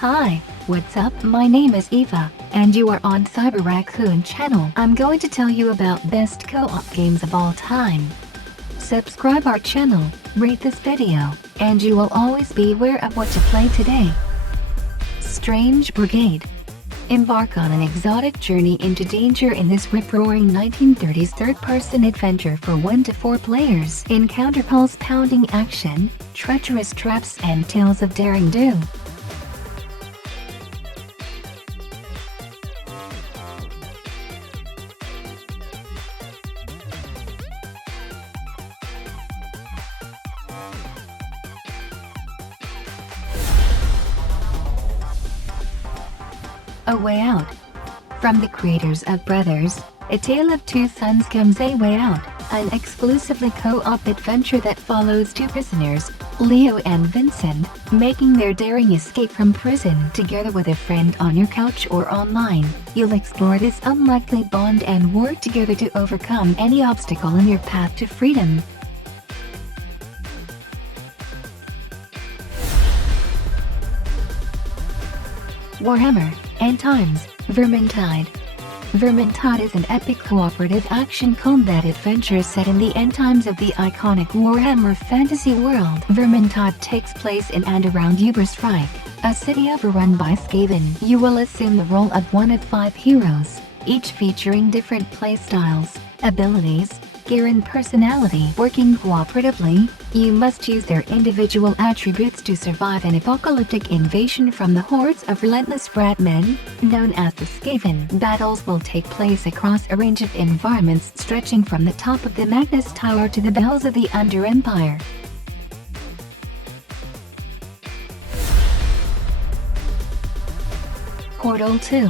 Hi, what's up? My name is Eva, and you are on Cyber Raccoon channel. I'm going to tell you about best co-op games of all time. Subscribe our channel, rate this video, and you will always be aware of what to play today. Strange Brigade. Embark on an exotic journey into danger in this rip-roaring 1930s third-person adventure for 1 to 4 players. Encounter pulse-pounding action, treacherous traps, and tales of daring do. A Way Out. From the creators of Brothers, A Tale of Two Sons comes A Way Out, an exclusively co-op adventure that follows two prisoners, Leo and Vincent, making their daring escape from prison together with a friend on your couch or online. You'll explore this unlikely bond and work together to overcome any obstacle in your path to freedom. Warhammer, End Times, Vermintide. Vermintide is an epic cooperative action combat adventure set in the end times of the iconic Warhammer fantasy world. Vermintide takes place in and around Uberstrike, a city overrun by Skaven. You will assume the role of one of 5 heroes, each featuring different playstyles, abilities, gear and personality. Working cooperatively, you must use their individual attributes to survive an apocalyptic invasion from the hordes of relentless rat men, known as the Skaven. Battles will take place across a range of environments stretching from the top of the Magnus Tower to the bells of the Under Empire. Portal 2.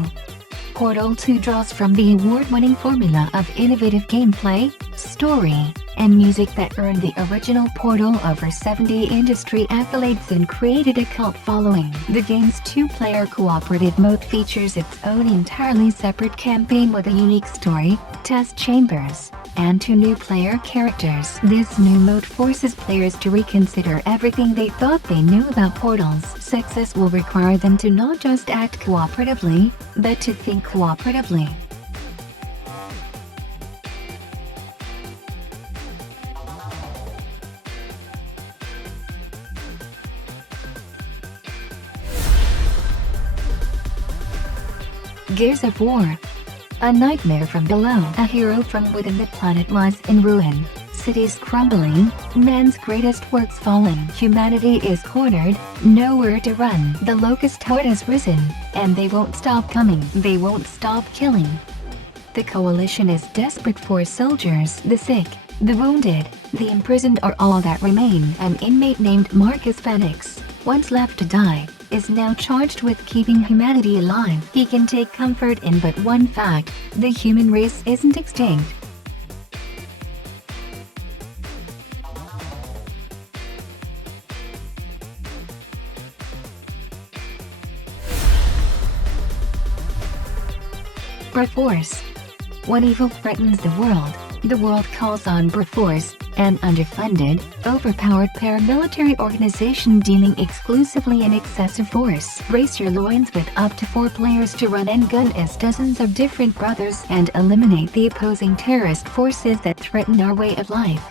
Portal 2 draws from the award-winning formula of innovative gameplay, story, and music that earned the original Portal over 70 industry accolades and created a cult following. The game's 2-player cooperative mode features its own entirely separate campaign with a unique story, test chambers, and 2 new player characters. This new mode forces players to reconsider everything they thought they knew about portals. Success will require them to not just act cooperatively, but to think cooperatively. Gears of War. A nightmare from below. A hero from within the planet lies in ruin. Cities crumbling, man's greatest works falling. Humanity is cornered, nowhere to run. The locust horde has risen, and they won't stop coming. They won't stop killing. The coalition is desperate for soldiers. The sick, the wounded, the imprisoned are all that remain. An inmate named Marcus Phoenix, once left to die, is now charged with keeping humanity alive. He can take comfort in but one fact: the human race isn't extinct. BROFORCE. When evil threatens the world calls on BROFORCE, an underfunded, overpowered paramilitary organization dealing exclusively in excessive force. Brace your loins with up to 4 players to run and gun as dozens of different brothers and eliminate the opposing terrorist forces that threaten our way of life.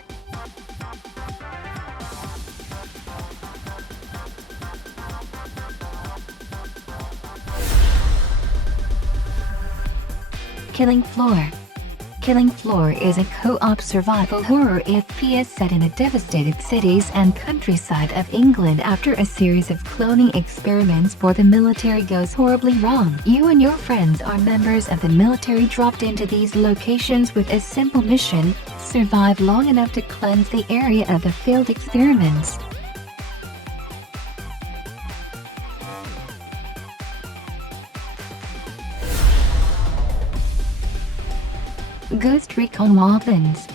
Killing Floor. Killing Floor is a co-op survival horror FPS set in a devastated cities and countryside of England after a series of cloning experiments for the military goes horribly wrong. You and your friends are members of the military dropped into these locations with a simple mission: survive long enough to cleanse the area of the failed experiments. Ghost Recon Wildlands.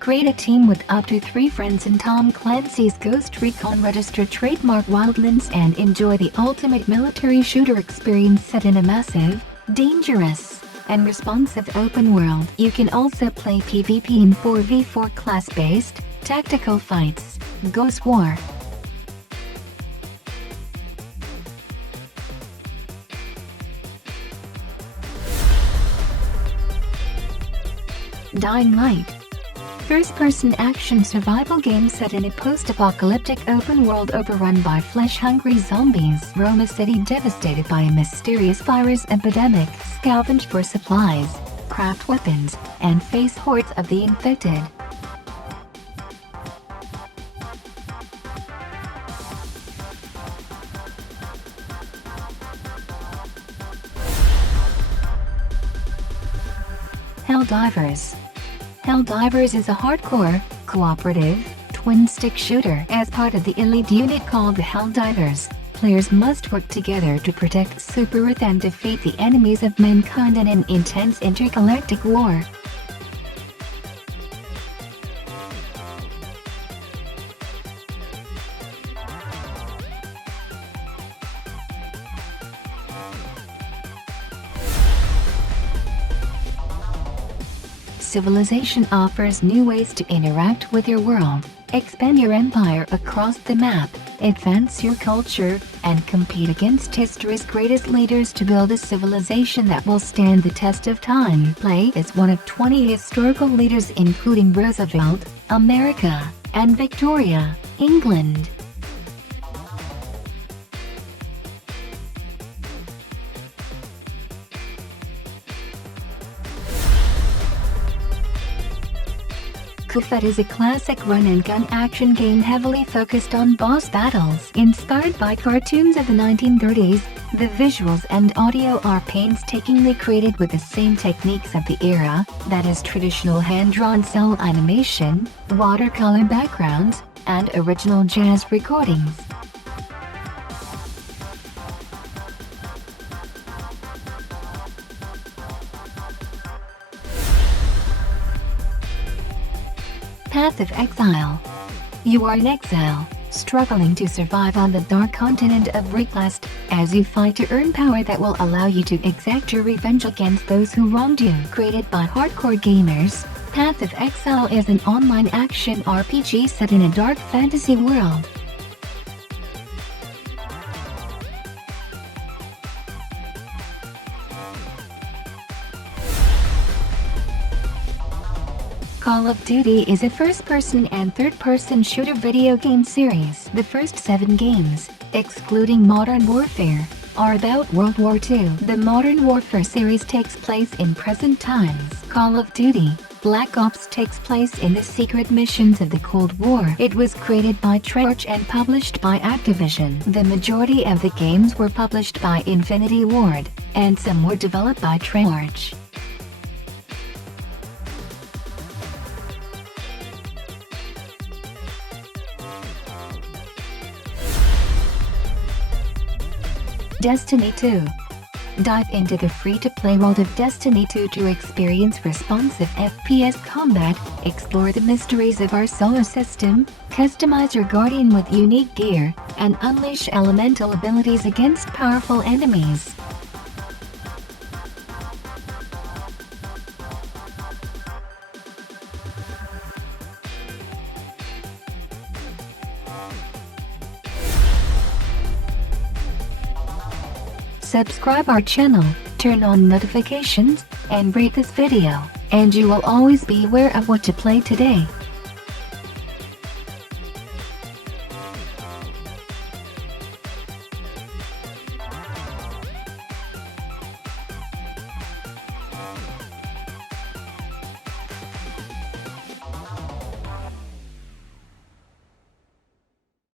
Create a team with up to 3 friends in Tom Clancy's Ghost Recon Register trademark Wildlands and enjoy the ultimate military shooter experience set in a massive, dangerous, and responsive open world. You can also play PvP in 4v4 class-based, tactical fights. Ghost War. Dying Light. First-person action survival game set in a post-apocalyptic open-world overrun by flesh-hungry zombies. Roam a city devastated by a mysterious virus epidemic. Scavenge for supplies, craft weapons, and face hordes of the infected. HELLDIVERS. HELLDIVERS is a hardcore, cooperative, twin-stick shooter. As part of the elite unit called the HELLDIVERS, players must work together to protect Super Earth and defeat the enemies of mankind in an intense intergalactic war. Civilization offers new ways to interact with your world, expand your empire across the map, advance your culture, and compete against history's greatest leaders to build a civilization that will stand the test of time. Play as one of 20 historical leaders including Roosevelt, America, and Victoria, England. CUPHEAD is a classic run-and-gun action game heavily focused on boss battles. Inspired by cartoons of the 1930s, the visuals and audio are painstakingly created with the same techniques of the era, that is traditional hand-drawn cell animation, watercolor backgrounds, and original jazz recordings. Path of Exile. You are in exile, struggling to survive on the dark continent of Reclast, as you fight to earn power that will allow you to exact your revenge against those who wronged you. Created by hardcore gamers, Path of Exile is an online action RPG set in a dark fantasy world. Call of Duty is a first-person and third-person shooter video game series. The first 7 games, excluding Modern Warfare, are about World War II. The Modern Warfare series takes place in present times. Call of Duty Black Ops takes place in the secret missions of the Cold War. It was created by Treyarch and published by Activision. The majority of the games were published by Infinity Ward, and some were developed by Treyarch. Destiny 2. Dive into the free-to-play world of Destiny 2 to experience responsive FPS combat, explore the mysteries of our solar system, customize your Guardian with unique gear, and unleash elemental abilities against powerful enemies. Subscribe our channel, turn on notifications, and rate this video, and you will always be aware of what to play today.